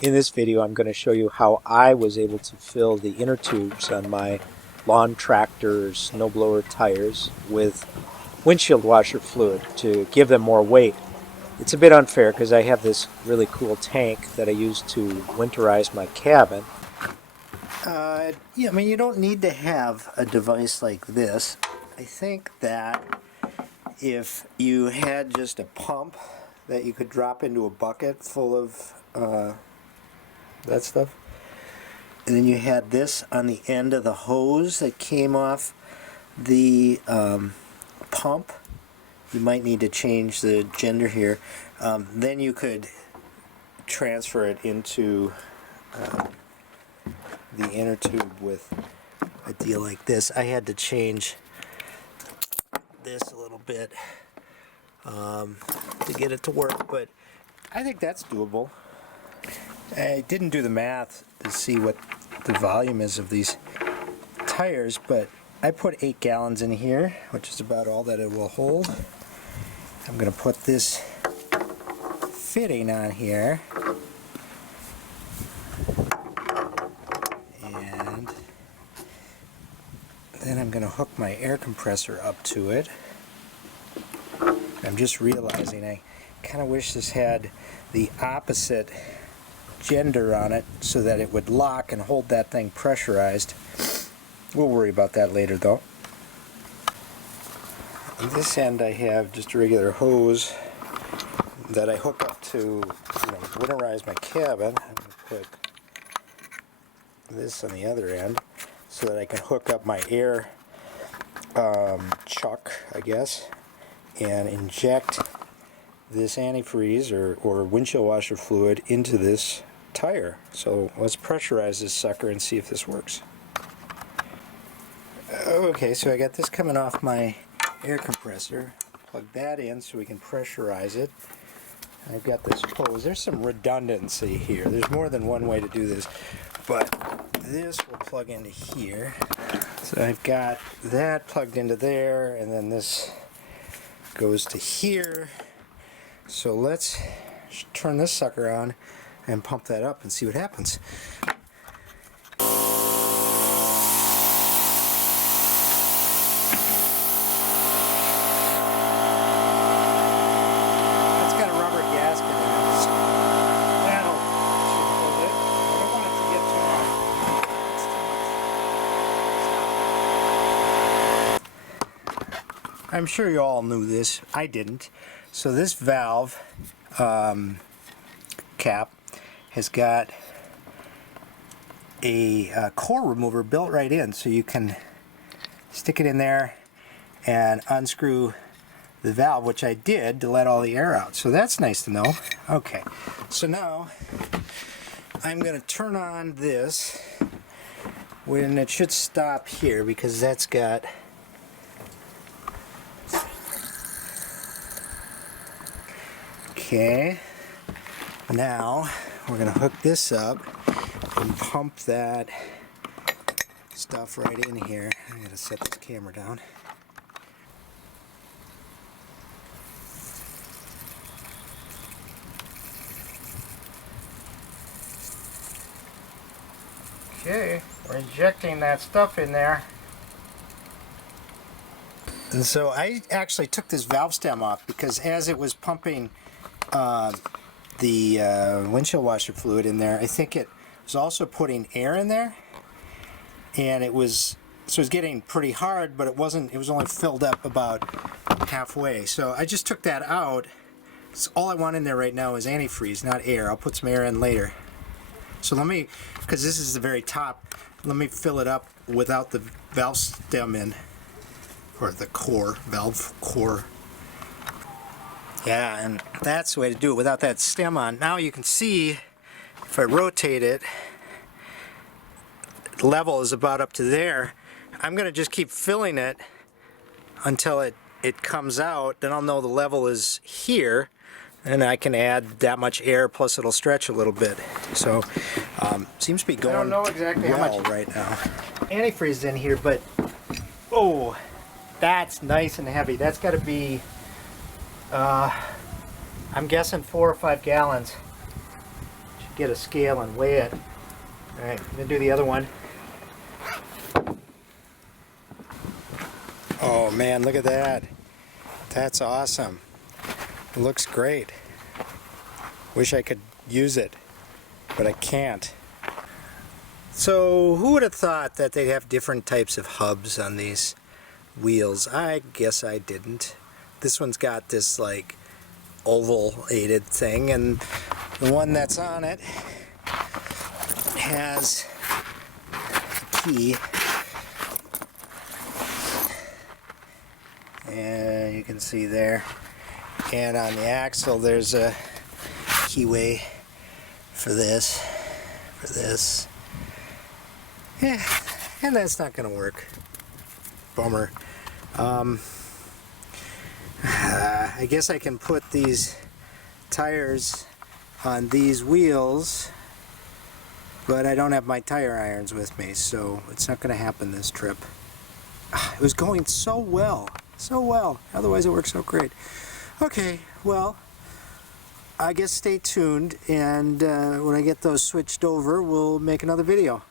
In this video, I'm going to show you how I was able to fill the inner tubes on my lawn tractor snowblower tires with windshield washer fluid to give them more weight. It's a bit unfair because I have this really cool tank that I use to winterize my cabin. Yeah, I mean, you don't need to have a device like this. I think that if you had just a pump that you could drop into a bucket full of that stuff, and then you had this on the end of the hose that came off the pump. You might need to change the gender here. Then you could transfer it into the inner tube with a deal like this. I had to change this a little bit to get it to work, but I think that's doable. I didn't do the math to see what the volume is of these tires, but I put 8 gallons in here, which is about all that it will hold. I'm going to put this fitting on here, and then I'm going to hook my air compressor up to it. I'm just realizing I kind of wish this had the opposite gender on it so that it would lock and hold that thing pressurized. We'll worry about that later though. On this end I have just a regular hose that I hook up to winterize my cabin. I'm going to put this on the other end so that I can hook up my air chuck, I guess, and inject this antifreeze or windshield washer fluid into this tire. So let's pressurize this sucker and see if this works. Okay, so I got this coming off my air compressor. Plug that in so we can pressurize it. I've got this hose. There's some redundancy here. There's more than one way to do this, but this will plug into here. So I've got that plugged into there, and then this goes to here. So let's turn this sucker on and pump that up and see what happens. That's got a rubber gasket in it. That'll should hold it. I don't want it to get too hot. It's too much. I'm sure you all knew this. I didn't. So this valve cap has got a core remover built right in, so you can stick it in there and unscrew the valve, which I did to let all the air out. So that's nice to know. Okay, so now I'm going to turn on this when it should stop here because that's got okay. Now we're going to hook this up and pump that stuff right in here. I'm going to set this camera down. Okay, we're injecting that stuff in there. And so I actually took this valve stem off because as it was pumping the windshield washer fluid in there, I think it was also putting air in there, and it was getting pretty hard, but it was only filled up about halfway. So I just took that out. So all I want in there right now is antifreeze, not air. I'll put some air in later. So let me, because this is the very top, let me fill it up without the valve stem in, or the core, valve core. Yeah, and that's the way to do it without that stem on. Now you can see, if I rotate it, the level is about up to there. I'm going to just keep filling it until it comes out. Then I'll know the level is here, and I can add that much air, plus it'll stretch a little bit. So, seems to be going I don't know exactly well how much right now. antifreeze is in here, but oh, that's nice and heavy. That's got to be I'm guessing 4 or 5 gallons. get a scale and weigh it. Alright, I'm going to do the other one. Oh man, look at that. That's awesome. It looks great. Wish I could use it, but I can't. So who would have thought that they'd have different types of hubs on these wheels? I guess I didn't. This one's got this like oval-ated thing, and the one that's on it has a key. And you can see there. And on the axle there's a keyway for this. Yeah, and that's not going to work. Bummer. I guess I can put these tires on these wheels, but I don't have my tire irons with me, so it's not going to happen this trip. It was going so well. Otherwise it works so great. Okay, well, I guess stay tuned, and when I get those switched over, we'll make another video.